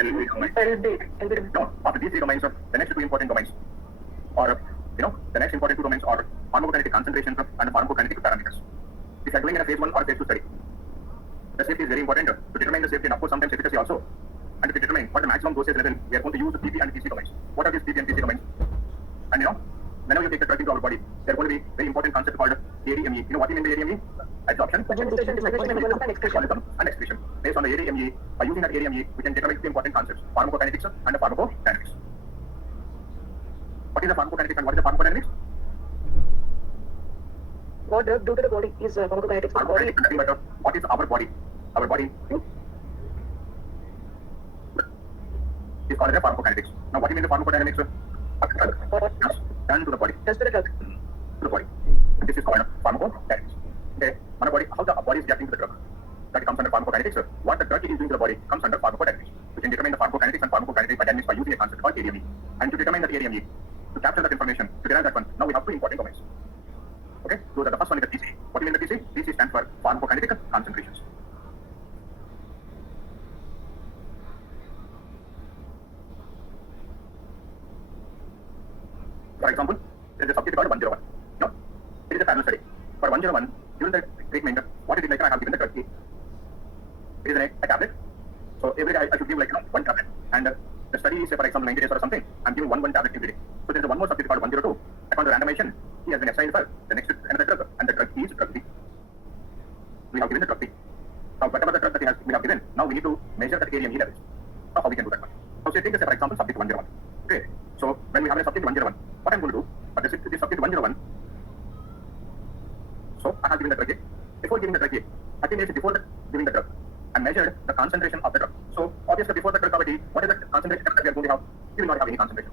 LB domain. No, after these three domains, the next two important domains, or the next important two domains are pharmacokinetic concentrations and pharmacokinetic parameters. If you are doing in a phase 1 or phase 2 study, the safety is very important to determine the safety and of course sometimes efficacy also. And to determine what the maximum dosage level, we are going to use the PP and TC domains. What are these PP and TC domains? And whenever you take the drug into our body, there is going to be very important concept called ADME. You know what you mean by ADME? Absorption, metabolism, and excretion. Based on the ADME, by using that ADME, we can determine the important concepts, pharmacokinetics and pharmacodynamics. What is the pharmacokinetics and what is the pharmacodynamics? What drug do to the body is pharmacokinetics for the body. Nothing but what is our body? Our body is called as pharmacokinetics. Now, what do you mean the pharmacodynamics? What drug has done to the body? Does to the drug. To the body. And this is called pharmacodynamics. Okay, our body, how the body is reacting to the drug. That comes under pharmacokinetics. What the drug is doing to the body comes under pharmacodynamics. We can determine the pharmacokinetics and pharmacokinetic dynamics by using a concept called ADME. And to determine that ADME, to capture that information, to derive that one, now we have two important domains. Okay, so the first one is the TC. What do you mean the TC? TC stands for pharmacokinetic concentrations. For example, there is a subject called 101. No, it is a parallel study. For 101, during the treatment, what it is like, I have given the drug A. It is a tablet. So every day I should give one tablet. And the study is, for example, 90 days or something. I'm giving one tablet every day. So there is one more subject called 102. According to randomization, he has been assigned for the next another drug, and the drug is drug B. We have given the drug B. Now, whatever the drug that we have given, now we need to measure the ADME levels. Now, how we can do that one? Now, say take this, for example, subject 101. Okay. So when we have a subject 101, what I'm going to do for this subject 101. So I have given the drug A. Before giving the drug A, 30 minutes before giving the drug, I measured the concentration of the drug. So obviously before the drug cavity, what is the concentration that we are going to have? We will not have any concentration.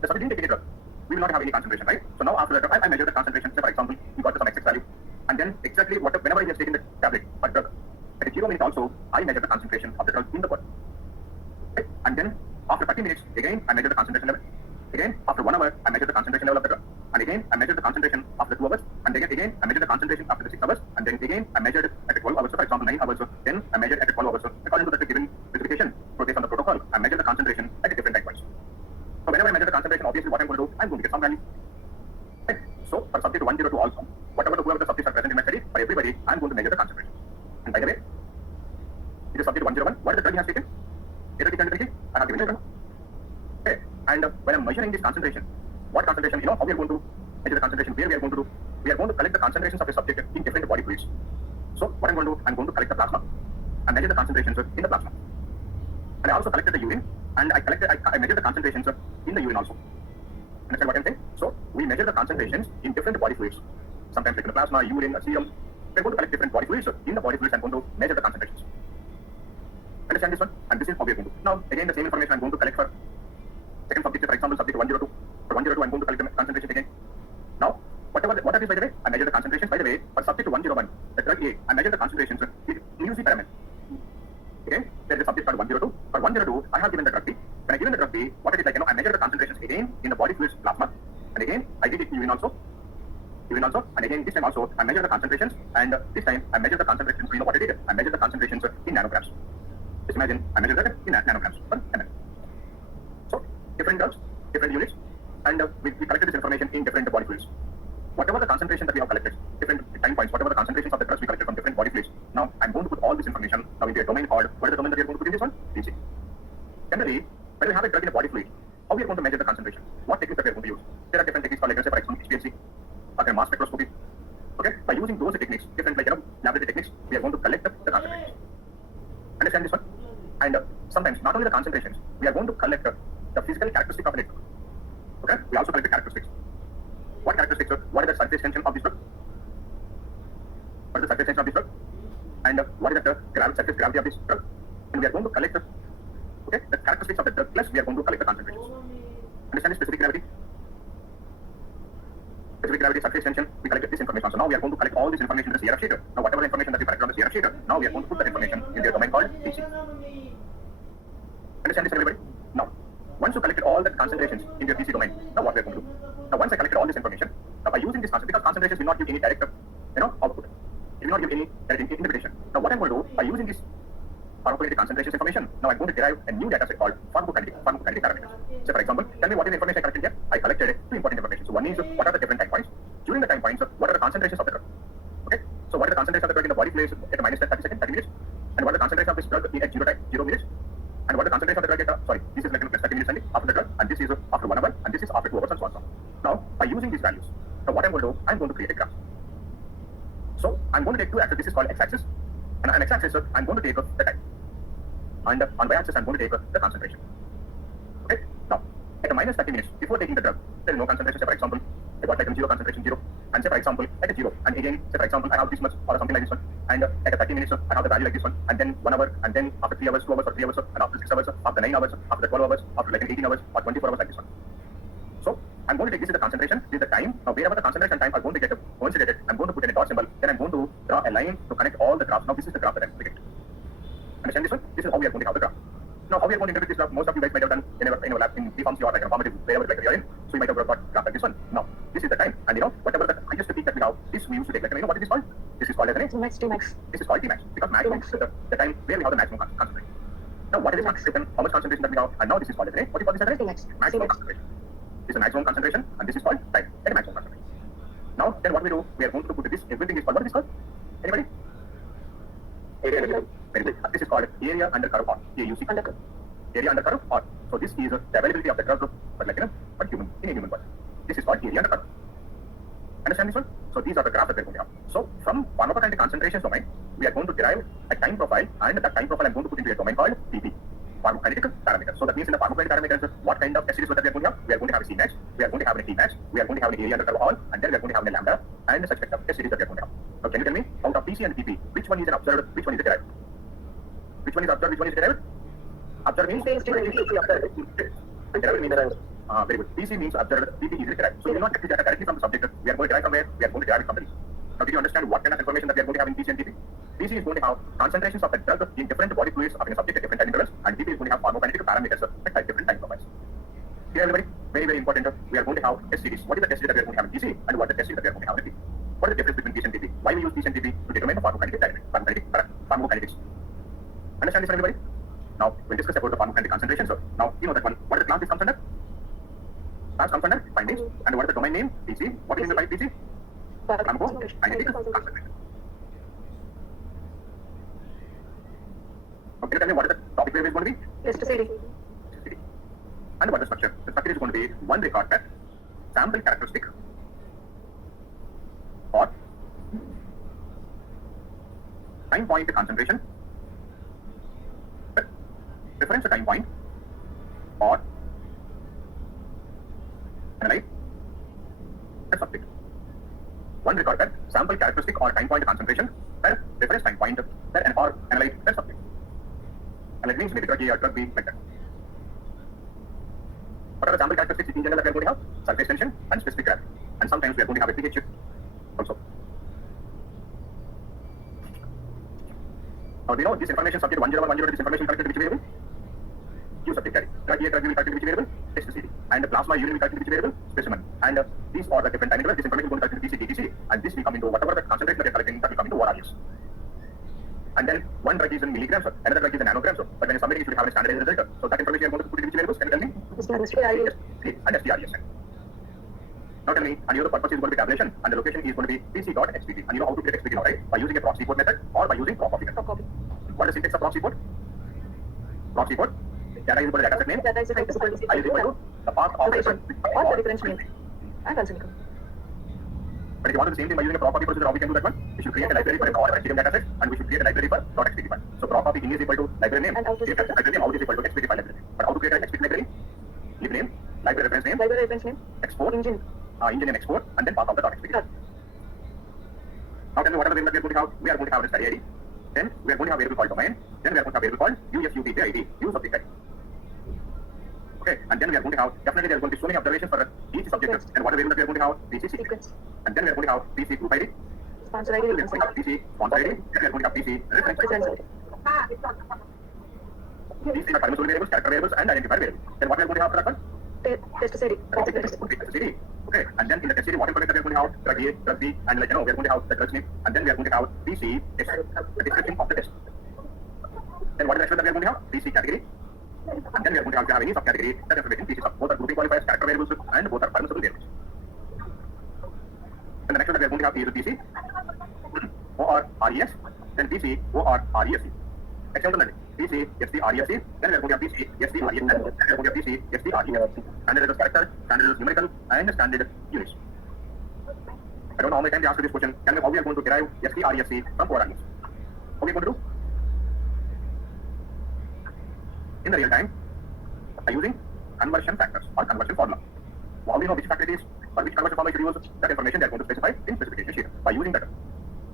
The subject didn't take any drug. We will not have any concentration, right? So now after the drug, I measured the concentration. Say for example, we got to some XX value, and then exactly whenever he has taken the tablet or drug, at 0 minutes also, I measure the concentration of the drug in the body. Okay? And then after 30 minutes, again I measure the concentration level. Again, after 1 hour, I measure the concentration level of the drug. And again, I measure the concentration after 2 hours. And again, I measure the concentration after the 6 hours. And then again, I measured at 12 hours. So for example, 9 hours. Then I measured at 12 hours. So according to the given specification, based on the protocol, I measure the concentration at different time points. So whenever I measure the concentration, obviously what I'm going to do, I'm going to get some value. Right? So for subject 102 also, whoever the subjects are present in my study, for everybody, I'm going to measure the concentration. And by the way, it is subject 101. What is the drug he has taken? I have given the drug. Okay. And when I'm measuring this concentration, what concentration, how we are going to measure the concentration, where we are going to do, we are going to collect the concentrations of a subject in different body fluids. So what I'm going to do, I'm going to collect the plasma and measure the concentrations in the plasma. And I also collected the urine, and I measured the concentrations in the urine also. Understand what I'm saying? So we measure the concentrations in different body fluids. Sometimes like in the plasma, urine, serum. We're going to collect different body fluids. In the body fluids, I'm going to measure the concentrations. Understand this one? And this is how we are going to. Now, again, the same information I'm going to collect for second subject, for example, subject 102. For 102, I'm going to collect the concentration again. Now, what are these by the way? I measure the concentrations. By the way, for subject 101, the drug A, I measure the concentrations in UC parameter. Okay, there is a subject called 102. For 102, I have given the drug B. When I given the drug B, what it is like, I measure the concentrations again in the body fluids plasma. And again, I did it in urine also. And again, this time also, I measure the concentrations. And this time, I measure the concentrations. You know what I did? I measure the concentrations in nanograms. Just imagine, I measure that in nanograms per ml. So, different drugs, different units, and we collected this information in different body fluids. Whatever the concentration that we have collected, different time points, whatever the concentrations of the drugs we collected from different body fluids. Now, I'm going to put all this information now into a domain called, what is the domain that we are going to put in this one? TC. Generally, when we have a drug in a body fluid, how we are going to measure the concentration? What techniques that we are going to use? There are different techniques called, like, say, for example, HPLC, or mass spectroscopy. Okay, by using those techniques, different laboratory techniques, we are going to collect the concentrations. Understand this one? And sometimes, not only the concentrations, we are going to collect the physical characteristic of an drug. Okay? We also collect the characteristics. What characteristics? What is the surface tension of this drug? What is the surface tension of this drug? And what is the surface gravity of this drug? And we are going to collect the characteristics of the drug, plus we are going to collect the concentrations. Understand the specific gravity? Specific gravity, surface tension, we collected this information. So now we are going to collect all this information in the CRF sheet. Now whatever information that we collected on the CRF sheet, now we are going to put that information in the domain called TC. Understand this, everybody? Now, once you collected all the concentrations in your TC domain, now what we are going to do? Now once I collected all this information, now by using this concentration, because concentrations will not give any direct output. It will not give any direct interpretation. Now what I'm going to do, by using this pharmacokinetic concentrations information. Now I'm going to derive a new data set called pharmacokinetic parameters. So for example, tell me what is the information I collected here? I collected two important information. So one is what are the different time points? During the time points, what are the concentrations of the drug? Okay. So what are the concentration of the drug in the body place at minus 30 seconds, 30 minutes? And what are the concentration of this drug at 0 minutes? And what is the concentration of the drug at, this is like plus 30 minutes after the drug, and this is after 1 hour, and this is after 2 hours, and so on. Now, by using these values, so what I'm going to do, I'm going to create a graph. So I'm going to take two axes. This is called x-axis, and on x-axis, I'm going to take the time, and on y-axis, I'm going to take the concentration. Okay. Now, at the minus 30 minutes before taking the drug, there is no concentration. Say for example, I got like 0 concentration 0, and say for example at a 0, and again say for example I have this much or something like this one, and at a 30 minutes I have the value like this one, and then 1 hour, and then after 3 hours, 2 hours, or 3 hours, and after 6 hours, after 9 hours, after 12 hours, after like 18 hours or 24 hours like this one. So I'm going to take this as the concentration, this is the time. Now wherever the concentration time are going to get coincided, I'm going to put in a dot symbol, then I'm going to draw a line to connect all the graphs. Now this is the graph that I'm looking at. Understand this one? This is how we are going to have the graph. Now, how we are going to interpret this graph, most of you guys might have done in our lab in P-Pharmacy or like a formative, wherever like you are in. So you might have got graph like this one. Now, this is the time, and whatever the highest peak that we have, this we used to take. Like, what is this called? This is called as an Max, T-max. This is called T-max, because maximum is the time where we have the maximum concentration. Now, what is this concentration? How much concentration that we have? And now this is called as what do you call this as T-max. maximum concentration. This is a maximum concentration, and this is called time at maximum concentration. Now, then what we do? We are going to put this. Everything is called. What is this called? Anybody? Area under curve. Very good. This is called area under curve, or AUC. Under curve. Area under curve, or so this is the availability of the drug, but like but human in a human body. This is called area under curve. Understand this one? So these are the graphs that we're going to have. So from pharmacokinetic concentrations domain, we are going to derive a time profile, and that time profile I'm going to put into a domain called PP, pharmacokinetic parameters. So that means in the pharmacokinetic parameters, what kind of acids that we are going to have? We are going to have a Cmax, we are going to have a Tmax, we are going to have an area under curve all, and then we are going to have a lambda, and such kind of acids that we are going to have. Now can you tell me, out of PC and PP, which one is an observed, which one is a derived? Which one is observed, which one is derived? Observed means derived means very good. PC means observed, PP is derived. So you will not get the data directly from the subject. We are going to derive from where? We are going to derive it from the. Now did you understand what kind of information that we are going to have in PC and PP? PC is going to have concentrations of the drug in different body fluids of a subject at different time intervals, and PP is going to have pharmacokinetic parameters at different time profiles. Here everybody, very very important. We are going to have test series. What is the test series that we are going to have in PC, and what is the test series that we are going to have in PP? What is the difference between PC and PP? Why we use PC and PP to determine the pharmacokinetics? Understand this, everybody? Now we'll discuss about the pharmacokinetic concentration. So now you know that one. What is the class this comes under? Class comes under findings, and what is the domain name? PC. What is the type PC? Pharmacokinetic concentration. Okay, tell me what is the topic wave is going to be? Test series. And what is the structure? The structure is going to be one record at sample characteristic or time point concentration, reference time point, or analyze the subject. One record at sample characteristic or time point concentration, per reference time point, per or analyze the subject. And it means maybe drug A or drug B like that. What are the sample characteristics in general that we are going to have? Surface tension and specific gravity. And sometimes we are going to have a pH shift also. Now we know this information subject 10110, this information collected to which variable? Q subject carry. Drug A, drug B will collected to which variable? Test CD. And the plasma urine will collected to which variable? Specimen. And these are the different time intervals. This information is going to collected to PC, DTC, and this will come into whatever the concentration that we are collecting, that will come into ORRs. And then one drug is in milligrams, another drug is in nanograms, but when you submit it, you should have a standardized result. So that information you are going to put in which variables? Can you tell me? STRS. And STRS. Now tell me, and your purpose is going to be tabulation, and the location is going to be PC.xpt. And you know how to create xpt now, right? By using a proxy port method or by using proc method. What is the syntax of proxy port? Proxy port. Data is equal to data set name. Data is equal I is equal to the path of the or the difference name. And also but if you want to do the same thing by using a proc copy procedure, how we can do that one? We should create a library for our HTML data set, and we should create a library for .xpt file. So proc copy in is equal to library name, and out is library name, out is equal to xpt file library. But how to create an xpt library? Lib name, library reference name, export, engine name export, and then path of the .xpt. Now tell me what are the variables that we are going to have? We are going to have a study ID. Then we are going to have a variable called domain. Then we are going to have a variable called USUBJID, use subject ID. Okay, and then we are going to have, definitely there are going to be so many observations for each subject. Yes. And what are the variables that we are going to have? PC sequence. And then we are going to have PC group ID. sponsor ID. Then we are going to have PC sponsor ID. Then we are going to have PC reference ID. These are permissible variables, character variables, and identifier variables. Then what we are going to have for that one? Test series. Test series. Okay, and then in the test series, what information we are going to have? Drug A, drug B, and like we are going to have the drug name, and then we are going to have PC, the description of the test. Then what is the next one that we are going to have? PC category. And then we are going to have any subcategory that information PC sub. Both are grouping qualifiers, character variables, and both are permissible variables. And the next one that we are going to have is PC OR RES, then PC OR RESC. Example that PC ST RESC, then we are going to have PC ST RES, and then we are going to have PC ST RES. Standard is character, standard is numerical, and standard units. I don't know how many times they ask you this question. How we are going to derive ST RESC from OR RES? How we are going to do? In the real time, by using conversion factors or conversion formula. How do you know which factor it is or which conversion formula you should use? That information they are going to specify in specification sheet. By using that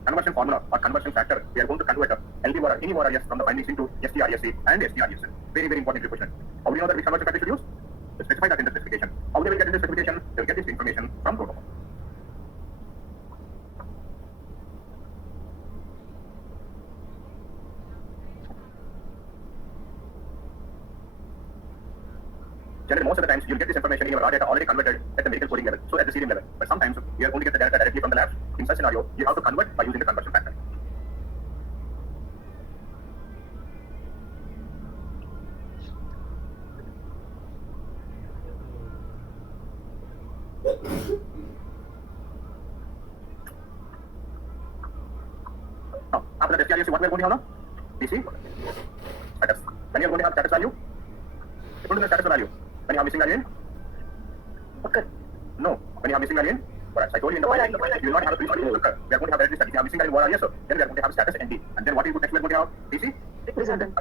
conversion formula or conversion factor, we are going to convert LV or any or RS from the findings into STRESC and STRESL. Very, very important question. How do you know that which conversion factor you should use? They specify that in the specification. How they will get in the specification? They will get this information from protocol. Generally, most of the times you'll get this information in your raw data already converted at the medical coding level, so at the serial level. But sometimes you are going to get the data directly from the labs. In such scenario, you have to convert by using the conversion factor. Now, after the STRESC, what we are going to have now? PC status. When you are going to have status value, equal to the status value. When you have missing value in? Occur. No. When you have missing value in? What I told you in the point, you will not have a pre-study occur. We are going to have directly status. If you have missing value in what are yes, sir. Then we are going to have status ND. And then what is next we are going to have? PC? It is not done.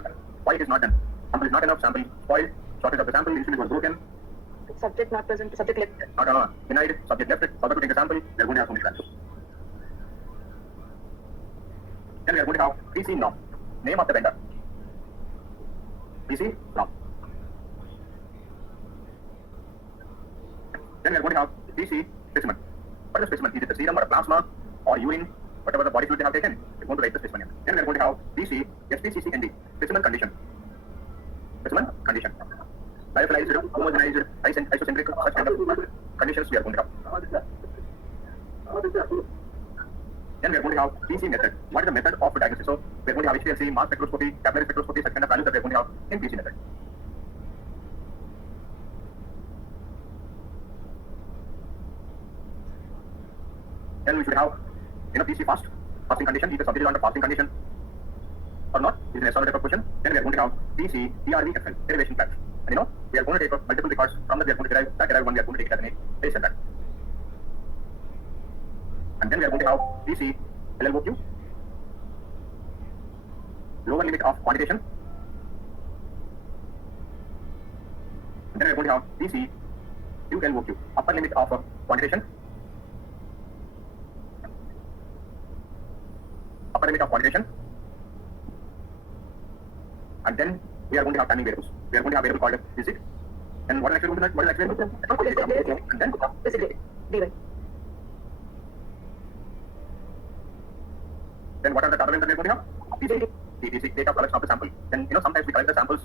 Why it is not done? Sample is not enough, sample spoiled, shortage of the sample, insulin was broken, Subject not present, subject left. not denied, subject left, forgot to take the sample, we are going to have so many values. Then we are going to have PC norm, name of the vendor. PC norm. Then we are going to have PC specimen. What is the specimen? Is it a serum or a plasma or urine? Whatever the body fluid they have taken, we're going to write the specimen here. Then we are going to have PC, SPCCND, specimen condition. Specimen condition. Lyophilized, homogenized, isocentric, such kind of conditions we are going to have. Then we are going to have PC method. What is the method of diagnosis? So we are going to have HPLC, mass spectroscopy, capillary spectroscopy, such kind of values that we are going to have in PC method. Then we should have PC fast, fasting condition, is the subject is under fasting condition or not, is an SR type of question. Then we are going to have PC, DRVFL, derivation facts. And we are going to take multiple records from that we are going to derive, that derived one we are going to take it as an base and that. And then we are going to have PC, LLOQ, lower limit of quantitation. And then we are going to have PC, ULOQ, upper limit of quantitation. Upper limit of quantitation. And then we are going to have timing variables. We are going to have a variable called visit. And what is actually going to what is actually going to and then Visit DY. Then what are the data that we are going to have? TTC, data collection of the sample. Then sometimes we collect the samples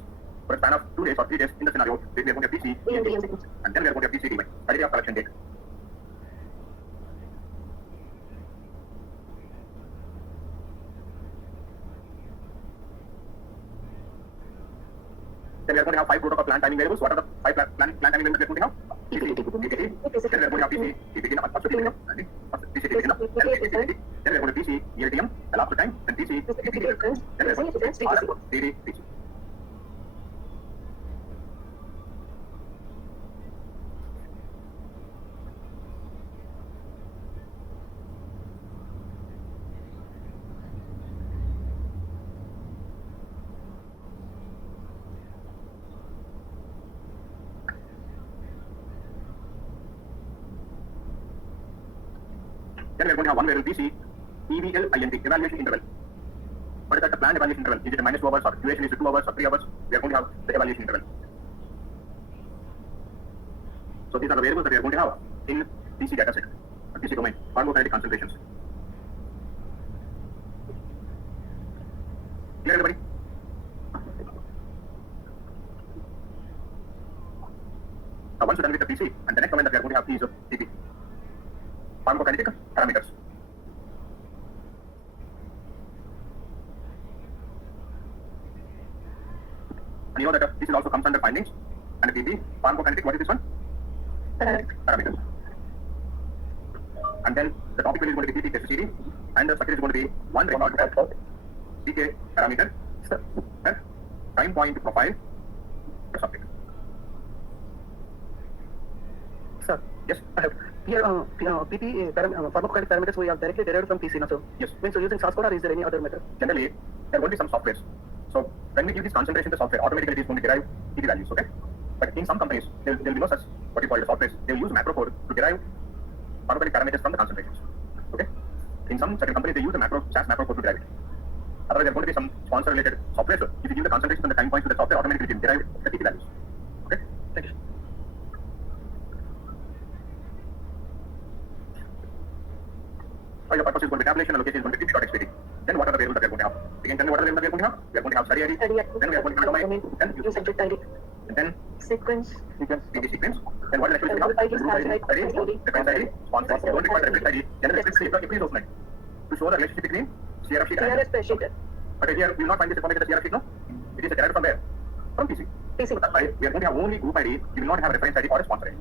for a span of 2 days or 3 days in the scenario. We are going to have PC, and then we are going to have PC DY, study of collection date. Then we are going to have 5 protocol plan timing variables. What are the 5 plan timing variables we are going to have? TTT, TTT. Then we are going to have PC, TPT, also TPT, PC, TPT, then we are going to PC, ELTM, elapsed time, then PC, TPT, then we are going to TD, PC. Then we are going to have one variable PC, EVLINT, evaluation interval. What is that the planned evaluation interval? Is it -2 hours or duration is it 2 hours or 3 hours? We are going to have the evaluation interval. So these are the variables that we are going to have in PC dataset, PC domain, pharmacokinetic concentrations. Clear everybody? Now once you're done with the PC, and the next domain that we are going to have is TP. Pharmacokinetic parameters. And you know that this is also comes under findings. And PP, pharmacokinetic, what is this one? Parameters. And then the topic is going to be PP test series, and the circuit is going to be one record PK parameter, and time point profile, the subject. Sir, Yes. I have here PP pharmacokinetic parameters we have directly derived from PC. So, Yes. means so using source code or is there any other method? Generally, there will be some softwares. So when we give this concentration to software, automatically it is going to derive PP values, okay? But in some companies, there will be no such what you call the softwares. They will use macro code to derive pharmacokinetic parameters from the concentrations, okay? In some certain companies, they use the SAS macro code to derive it. Otherwise, there are going to be some sponsor-related software. So if you give the concentrations and the time points to the software, automatically it will derive the PP values, okay? Thank you. So your purpose is going to be tabulation, and location is going to be PP.xpt. Then what are the variables that we are going to have? Again, tell me what are the variables that we are going to have? We are going to have study ID, Study ID, then we are going to have domain, then use subject ID, and then sequence, PP sequence. Then what is actually Group ID, group ID, ID, reference ID, sponsor ID. Don't require the reference ID. Generally, reference ID is open to show the relationship between CRF sheet and TRS spreadsheet, but here we will not find this information in the CRF sheet, no? It is derived from where? From PC. PC. So that's why we are going to have only group ID. We will not have reference ID or a sponsor ID.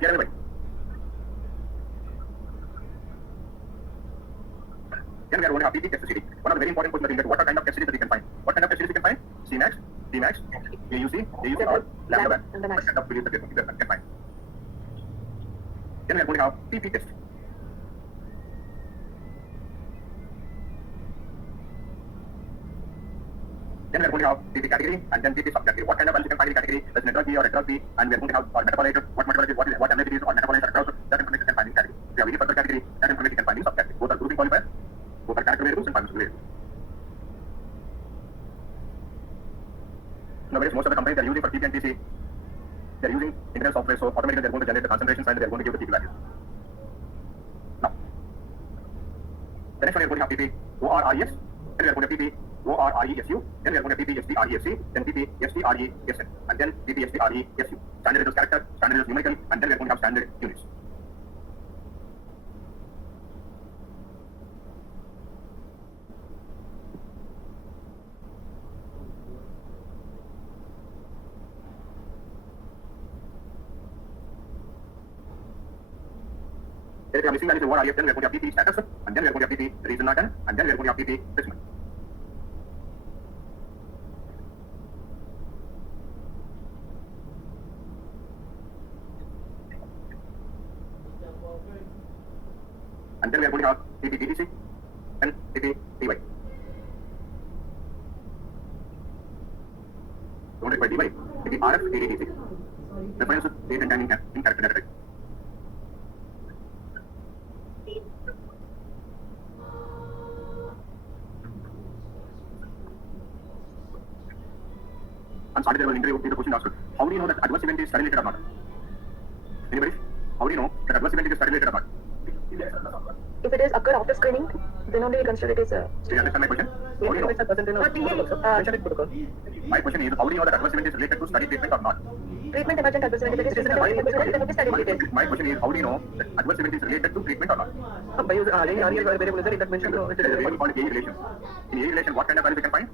Clear, everybody? Then we are going to have PP test series. One of the very important questions that what are kind of test series that we can find? What kind of test series we can find? CMAX, DMAX, AUC, or lambda band. And the max. What kind of series that we can find? Then we are going to have PP test. Then we are going to have PP category and then PP subcategory. What kind of values you can find in category? There's network B or network B, and we are going to have or metabolite, what metabolite, what analytic is, or metabolite across, that information you can find in category. If you have any further category, that information you can find in subcategory. Both are grouping qualifiers, both are character variables and permissible variables. Nowadays, most of the companies they are using for PP and TC, they are using integral software, so automatically they are going to generate the concentrations and they are going to give the PP values. Now, the next one we are going to have PP ORRES, then we are going to have PP ORRESU, then we are going to have PP STRESC, then PP STRESN, and then PP STRESU. Standard is character, standard is numerical, and then we are going to have standard units. Then we are missing values of ORRES, then we are going to have PP status, and then we are going to have PP reason not done, and then we are going to have PP placement. And then we are going to have PP DTC and PP DY. Don't require DY, PP RF DDTC. Reference date and time in character data type. And started there interview with the question asked, how do you know that adverse event is study related or not? Anybody? How do you know that adverse event is study related or not? If it is occurred after screening, then only we consider it as a Do you understand my question? How do you know? Mention it protocol. My question is, how do you know that adverse event is related to study treatment or not? treatment emergent adverse event. If it is treatment emergent adverse event, then it is study related. My question is, how do you know that adverse event is related to treatment or not? By using any REL variable is there in that mentioned. There is a variable called A relation. In A relation, what kind of values you can find?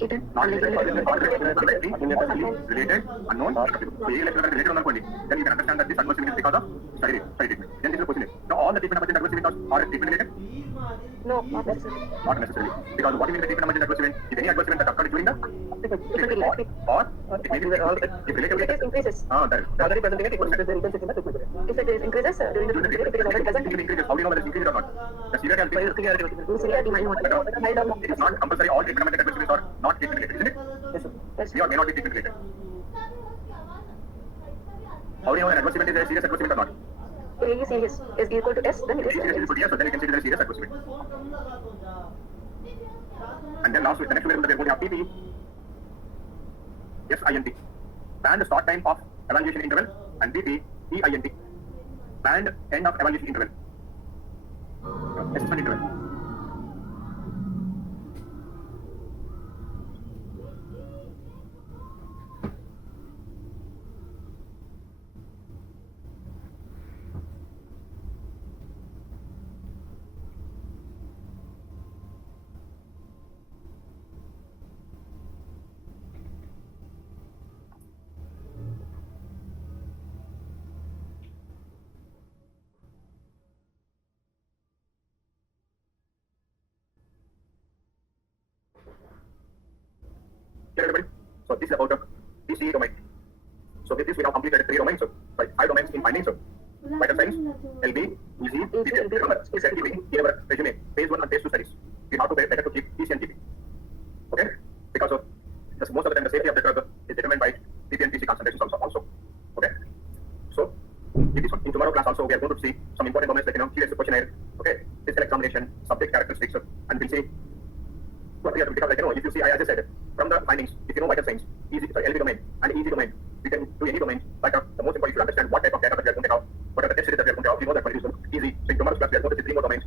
Hidden. Not related, unlikely, related, unknown. So A relation is related unknown. Then you can understand that this adverse event is because of study treatment. Then this is the question. Now all the treatment emergent adverse events are treatment related? No, not necessarily. Not necessarily. Because what is the treatment emergent adverse event? If any adverse event that occurred during the treatment or it may be if related. If it is increases, That is. Already present it, it will the results in the treatment. if it is increases during the treatment period, if it is already present, How do you know whether it's increased or not? The severity By and using REL. severity might not be mild or not. it is not compulsory all treatment emergent adverse events are not treatment related, isn't it? Yes, sir. Yes. They or may not be treatment related. How do you know an adverse event is a serious adverse event or not? A is serious is equal to S, then it is Serious serious. is yes, so then you can say it is a serious adverse event. And then last, the next variable that we are going to have PP, SINT, planned start time of evaluation interval, and BP, EINT, planned end of evaluation interval, assessment interval. Clear, everybody? So this is about the PCE domain. So with this we have completed 3 domains, sorry, 5 domains in findings. Vital signs, LB, easy, detail. Remember, effectively in our resume, phase 1 and phase 2 studies, we have to be better to keep PC and TP. Okay? Because of most of the time the safety of the drug is determined by TP and PC concentrations also. Okay? So in tomorrow class also we are going to see some important domains like QS questionnaire, okay, physical examination, subject characteristics, and we'll see what we have to, because if you see, I just said from the findings, if you know vital signs, LV domain and easy domain, we can do any domain. But the most important is to understand what type of data that we are going to have, what are the test series that we are going to have. You know that one is easy. So in tomorrow's class we are going to see 3 more domains.